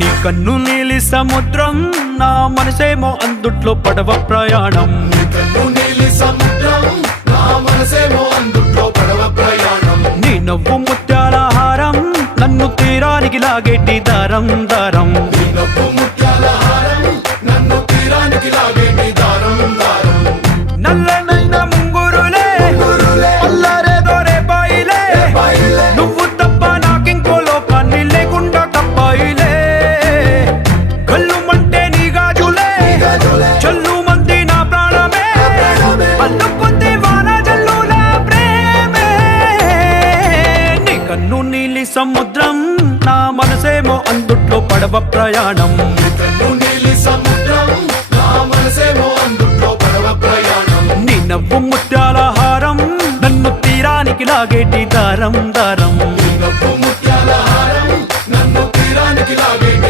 నీ కన్ను నీలి సముద్రం, నా మనసేమో అందుట్లో పడవ ప్రయాణం. నీ కన్ను నీలి సముద్రం, నా మనసేమో అందుట్లో పడవ ప్రయాణం. నీ నవ్వు ముత్యాల హారం, నన్ను తీరానికి లాగేటి దారం దారం. నీ నవ్వు ముత్యాల హారం, నన్ను తీరానికి లాగేటి దారం దారం. నల్లనైన ముంగురులే అల్లారేదో రేపాయిలే, నువ్వు తప్ప నాకింకో లోకాన్ని లేకుండా కప్పాయిలే. కళ్ళుమంటే నీ గాజులే, చల్లు మంది నా ప్రాణమే, అల్లుకుంది వాన జల్లుల ప్రేమే. నీ కన్ను నీలి సముద్రం, నా మనసేమో అందుట్లో పడవ ప్రయాణం. నీ కన్ను నీలి సముద్రం, నా మనసేమో అందుట్లో పడవ ప్రయాణం. నీ నవ్వు ముత్యాల హారం, నన్ను తీరానికి లాగేటి దారం దారం. నీ నవ్వు ముత్యాల హారం, నన్ను తీరానికి లాగేటి